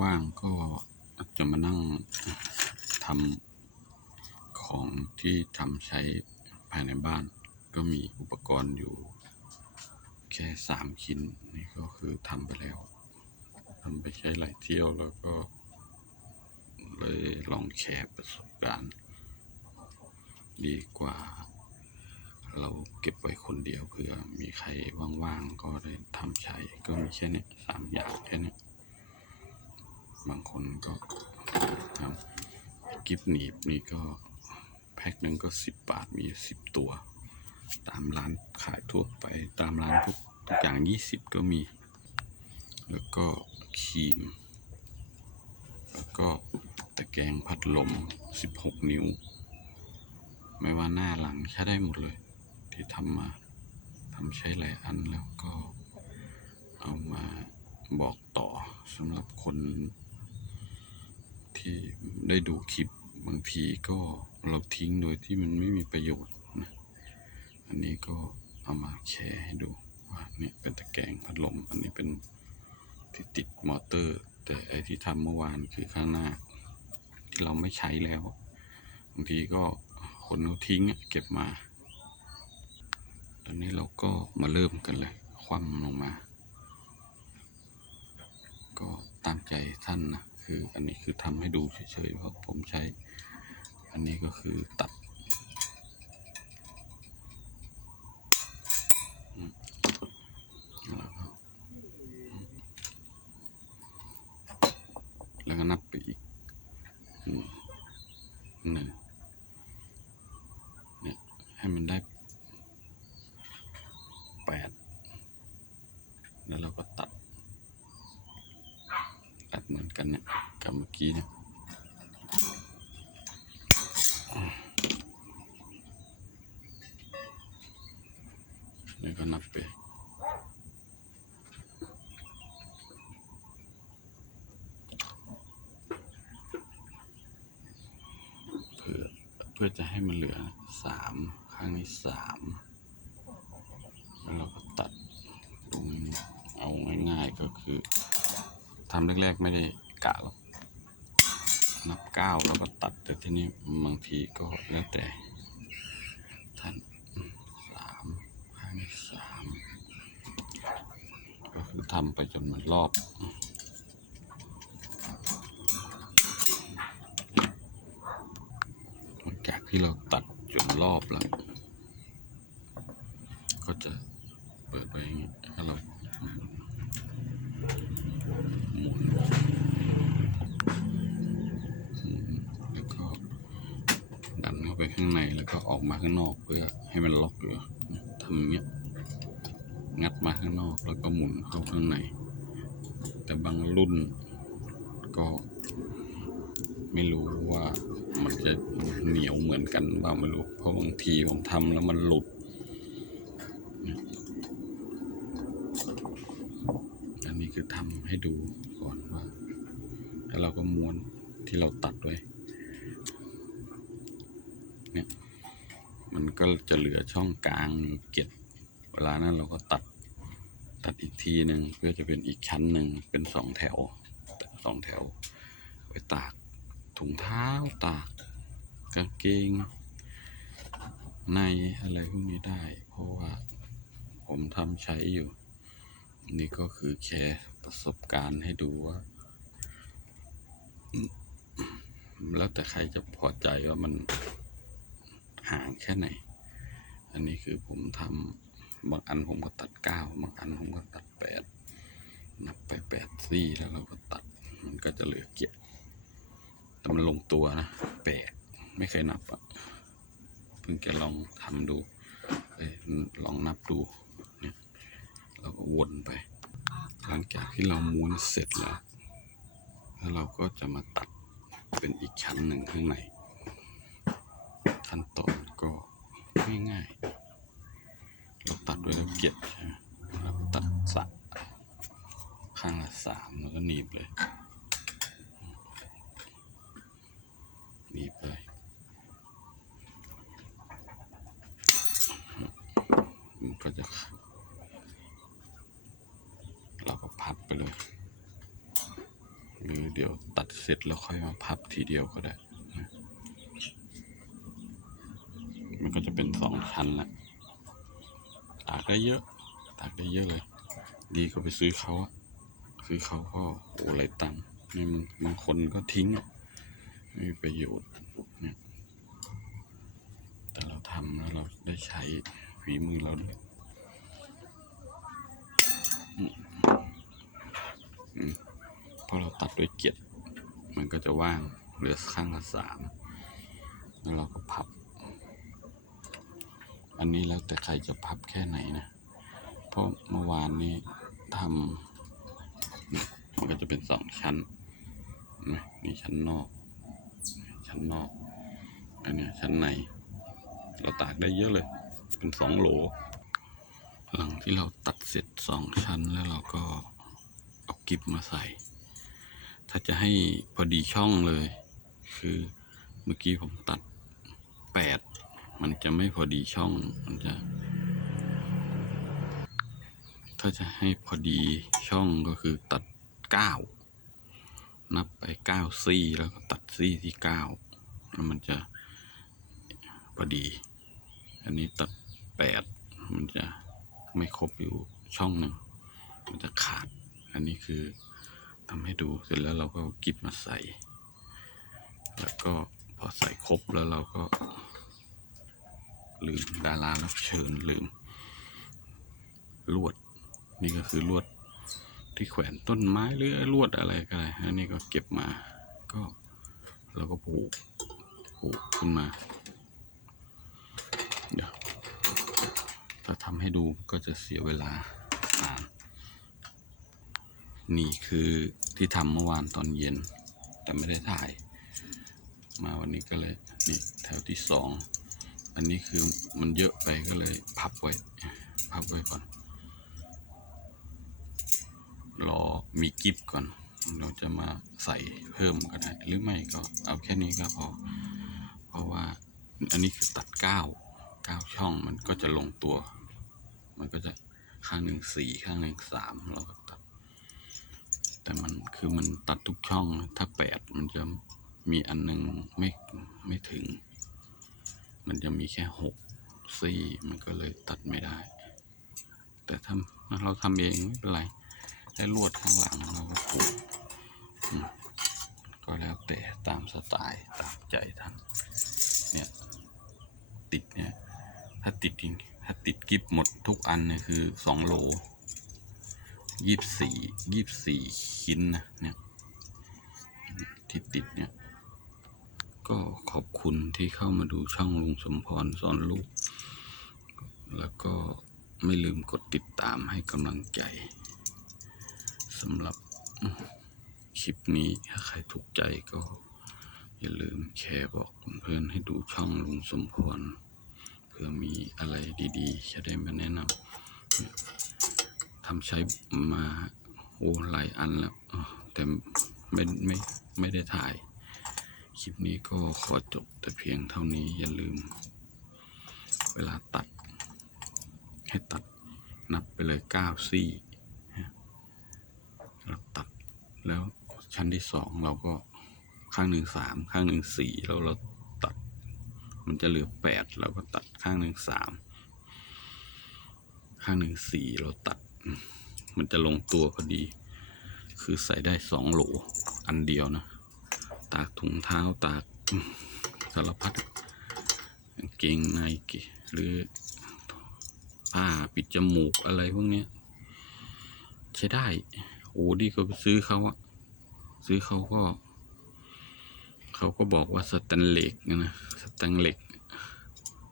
ว่างๆก็จะมานั่งทำของที่ทำใช้ภายในบ้าน ก็มีอุปกรณ์อยู่ แค่สามชิ้น นี่ก็คือทำไปแล้วทำไปใช้หลายเที่ยวแล้วก็ เลยลองแชร์ประสบการณ์ ดีกว่า เราเก็บไว้คนเดียวเผื่อมีใครว่างๆก็ได้ทำใช้ก็มีแค่นี้สามอย่างแค่นี้ บางคนก็ทำกิฟหนีบนี่ก็แพ็คหนึ่งก็สิบบาทมีสิบตัว ตามร้านขายทั่วไปตามร้านทุกทุกอย่างยี่สิบก็มี แล้วก็ครีม แล้วก็ตะแกรงพัดลม16นิ้ว ไม่ว่าหน้าหลังใช้ได้หมดเลย ที่ทำมาทำใช้หลายอันแล้วก็เอามาบอกต่อสำหรับคน ที่ได้ดูคลิปบางทีก็เราทิ้งโดยที่มันไม่มีประโยชน์นะอันนี้ก็เอามาแชร์ให้ดูว่าเนี่ยเป็นตะแกรงพัดลมอันนี้เป็นที่ติดมอเตอร์ แต่ไอที่ทำเมื่อวานคือข้างหน้า ที่เราไม่ใช้แล้วบางทีก็คนเขาทิ้งเก็บมา ตอนนี้เราก็มาเริ่มกันเลยคว่ำลงมา ก็ตามใจท่านนะ คืออันนี้คือทำให้ดูเฉยๆเพราะผมใช้ อันนี้ก็คือตัดแล้วก็นับไปอีกหนึ่งเนี่ยให้มันได้แปดแล้วเราก็ตัด ตัดเหมือนกัน เนี่ยกับเมื่อกี้เนี่ยแล้วก็นับไปเพื่อเพื่อจะให้มันเหลือสามข้างนี้สามแล้วเราก็ตัดตรงนี้เอาง่ายๆก็คือทำแรก ๆ ไม่ได้กะหรอก นับเก้าแล้วก็ตัดแต่ที่นี้บางทีก็แล้วแต่ท่านสามข้างสามก็คือทำไปจนมันรอบหลังจากที่เราตัดจนรอบแล้ว ก็จะเปิดไปอย่างนี้ให้เราหมุนหมุนแล้วก็ดันเข้างในแล้วก็ออกมาข้างนอกเพื่อให้มันล็อกอยู่ทำอย่างเงี้ยงัดมาข้างนอกแล้วก็หมุนเข้าข้างใน แต่บางรุ่นก็ไม่รู้ว่ามันจะเหนียวเหมือนกันว่างไม่รู้ เพราะบางทีผมทำแล้วมันหลุดอันนี้คือทำให้ดูก่อนว่า แล้วเราก็ม้วนที่เราตัดไว้ เนี่ย มันก็จะเหลือช่องกลางเก็บเวลานั้นเราก็ตัดตัดอีกทีหนึ่งเพื่อจะเป็นอีกชั้นหนึ่งเป็นสองแถวสองแถว ไว้ตากถุงเท้าตากกางเกงในอะไรพวกนี้ได้ เพราะว่าผมทำใช้อยู่ นี่ก็คือแชร์ประสบการณ์ให้ดูว่า แล้วแต่ใครจะพอใจว่ามัน ห่างแค่ไหน อันนี้คือผมทำบางอันผมก็ตัดเก้าบางอันผมก็ตัดแปดนับไปแปดซี่แล้วเราก็ตัดมันก็จะเหลือเก็บแต่มันลงตัวนะแปลกไม่เคยนับอะเพิ่งจะลองทำดูเอ้ยลองนับดูเนี่ยเราก็วนไป หลังจากที่เราม้วนเสร็จแล้ว แล้วเราก็จะมาตัดเป็นอีกชั้นหนึ่งข้างในขั้นตอนก็ง่ายๆเราตัดด้วยแล้ว เก็บใช่ไหมเราตัดสักข้างละสามแล้วก็หนีบเลย หนีบไปมันก็จะเราก็พับไปเลย หรือเดี๋ยวตัดเสร็จแล้วค่อยมาพับทีเดียวก็ได้ มันก็จะเป็นสองชั้นละ ตากได้เยอะ ตากได้เยอะเลย ดีก็ไปซื้อเขาอะซื้อเขาก็โอ้ไรตังค์นี่มันบางคนก็ทิ้งอะไม่มีประโยชน์เนี่ยแต่เราทำแล้วเราได้ใช้ฝีมือเราด้วยพอเราตัดด้วยเกียรมันก็จะว่างเหลือข้างละสามแล้วเราก็พับ อันนี้แล้วแต่ใครจะพับแค่ไหนนะ เพราะเมื่อวานนี้ทำมันก็จะเป็นสองชั้นนะนี่ชั้นนอก ชั้นนอก อันนี้ชั้นใน เราตากได้เยอะเลย เป็นสองโหล หลังที่เราตัดเสร็จสองชั้นแล้วเราก็เอากิบมาใส่ ถ้าจะให้พอดีช่องเลย คือเมื่อกี้ผมตัดแปด มันจะไม่พอดีช่องมันจะ ถ้าจะให้พอดีช่องก็คือตัดเก้านับไปเก้าซี่แล้วก็ตัดซี่ที่เก้าแล้วมันจะพอดี อันนี้ตัดแปดมันจะไม่ครบอยู่ช่องหนึ่งมันจะขาด อันนี้คือทำให้ดูเสร็จแล้วเราก็กิบมาใส่ แล้วก็พอใส่ครบแล้วเราก็ ลืมดารารับเชิญลืม ลวด นี่ก็คือลวดที่แขวนต้นไม้หรือลวดอะไรก็ได้อันนี้ก็เก็บมา ก็เราก็ผูกผูกขึ้นมา เดี๋ยว ถ้าทำให้ดูก็จะเสียเวลานานนี่คือที่ทำเมื่อวานตอนเย็น แต่ไม่ได้ถ่าย มาวันนี้ก็เลย นี่แถวที่สอง อันนี้คือมันเยอะไปก็เลยพับไว้ พับไว้ก่อน รอมีกิฟก่อน เราจะมาใส่เพิ่มก็ได้ หรือไม่ก็เอาแค่นี้ก็พอ เพราะว่าอันนี้คือตัดเก้าเก้าช่องมันก็จะลงตัว มันก็จะข้างหนึ่งสี่ข้างหนึ่งสามเราก็ตัด แต่มันคือมันตัดทุกช่อง ถ้าแปดมันจะมีอันหนึงไม่ไม่ถึง มันจะมีแค่หกซี่มันก็เลยตัดไม่ได้ แต่ถ้าเราทำเองไม่เป็นไรให้ลวดข้างหลังเราก็ผูกก็แล้วแต่ตามสไตล์ตามใจท่านเนี่ยติดเนี่ยถ้าติดจริงถ้าติดกิฟหมดทุกอันเนี่ยคือสองโลยี่สิบสี่ยี่สิบสี่ชิ้นนะเนี่ยที่ติดเนี่ย ก็ขอบคุณที่เข้ามาดูช่องลุงสมพรสอนลูก แล้วก็ไม่ลืมกดติดตามให้กำลังใจสำหรับคลิปนี้ถ้าใครถูกใจก็ อย่าลืมแชร์บอกเพื่อนให้ดูช่องลุงสมพรเพื่อมีอะไรดีๆ จะได้มาแนะนำทำใช้มาโอ้หลายอันแล้วแต่ไม่ไม่ไม่ได้ถ่าย คลิปนี้ก็ขอจบแต่เพียงเท่านี้อย่าลืม เวลาตัด ให้ตัดนับไปเลยเก้าซี่เราตัดแล้วชั้นที่สองเราก็ข้างหนึ่งสามข้างหนึ่งสี่แล้วเราตัด มันจะเหลือแปดเราก็ตัดข้างหนึ่งสามข้างหนึ่งสี่เราตัด มันจะลงตัวพอดี คือใส่ได้สองโหลอันเดียวนะ ตากถุงเท้าตากสารพัดเกงในกหรือผ้าปิดจมูกอะไรพวกนี้ใช้ได้โอ้ดีก็ไปซื้อเขาอะซื้อเขาก็ เขาก็บอกว่าสแตนเหล็กนะสแตนเหล็ก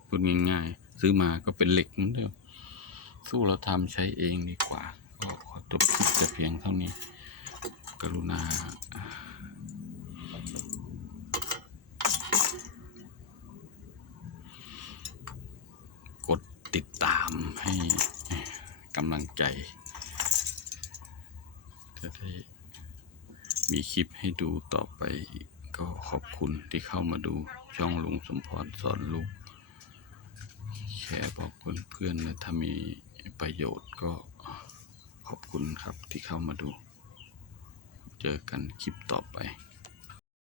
พูดง่ายๆ ซื้อมาก็เป็นเหล็กเหมือนเดิมสู้เราทำใช้เองดีกว่า ก็ขอจบคลิปแต่เพียงเท่านี้ กรุณา กดติดตามให้กำลัง ใจจะได้มีคลิปให้ดูต่อไปกก็ขอบคุณที่เข้ามาดูช่องลุงสมพรสอนลูก แชร์บอกเพื่อนๆนะถ้ามีประโยชน์ก็ขอบคุณครับที่เข้ามาดู เจอกันคลิปต่อไป